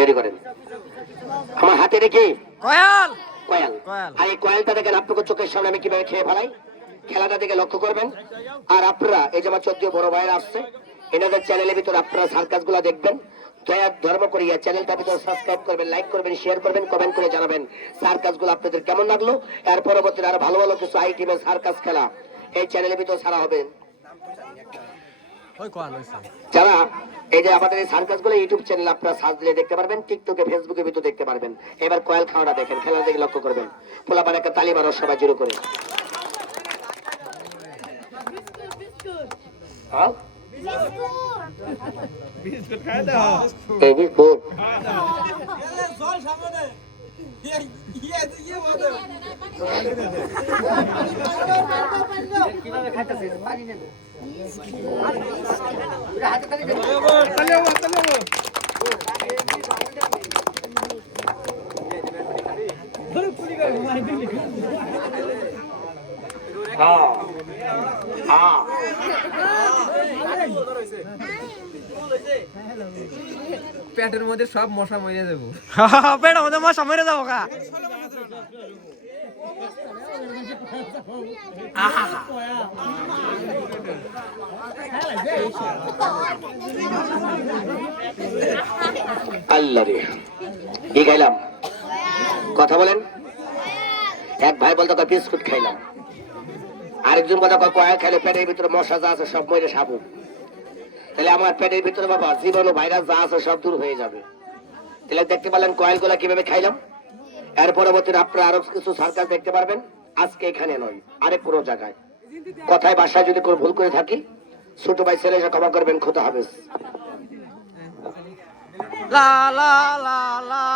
Ready করেন। আমার হাতে রেখে কয়াল। কয়াল। আর এই কয়ালটা দেখেন আপনাকে চোখের সামনে আমি কীভাবে খেয়ে ফেলাই? খেলাটা দিকে লক্ষ্য করবেন। আর আপনারা এই যে আমার চোদ্দ বড় ভাইয়েরা আসছে এনাদের চ্যানেলের ভিতর আপনারা সার্কাসগুলা দেখবেন। দয়া ধর্ম করিয়া চ্যানেলটা ভিতর সাবস্ক্রাইব করবেন লাইক করবেন শেয়ার করবেন কমেন্ট করে জানাবেন সার্কাসগুলো আপনাদের কেমন লাগল। এর পরবর্তীতে আরও ভালো ভালো কিছু আইটেমের সার্কাস খেলা এই চ্যানেলের ভিতর ছাড়া হবে। যারা এই যে আমাদের এই সার্কাসগুলো ইউটিউব চ্যানেল আপনারা সার্চ দিলে দেখতে পারবেন টিকটকে ফেসবুকে ভিতর দেখতে পারবেন এবার কয়েল খাওয়াটা দেখেন খেলা দিকে লক্ষ্য করবেন পোলা মানে একটা তালি মারো সবাই জুড়ে করে হ্যাঁ? বিস্কুট হ্যাঁ হ্যাঁ পেটের মধ্যে সব মশা মরে যাব। পেট আমাদের মশা মরে যাব কা আল্লাহ কি খাইলাম? কথা বলেন। এক ভাই বলতো বিস্কুট খাইলাম। আরেকজন কথা কয় কয়া খাইলে পেটের ভিতরে মশা যা আছে সব মরে সাবু। তাহলে আমার পেটের ভিতরে বাবা, জীবাণু, ভাইরাস যা আছে সব দূর হয়ে যাবে। তাহলে দেখতে পারলেন কয়েলগুলা কীভাবে খাইলাম? এর পরবর্তীতে আপনারা আরও কিছু সার্কাস দেখতে পারবেন। আজকে এখানে নয় আরেক কোনো জায়গায়। কথায় বাসায় যদি কোনো ভুল করে থাকি, ছোট ভাই ছেলে এসে ক্ষমা করবেন, খোদা হাফেজ। লা লা লা লা।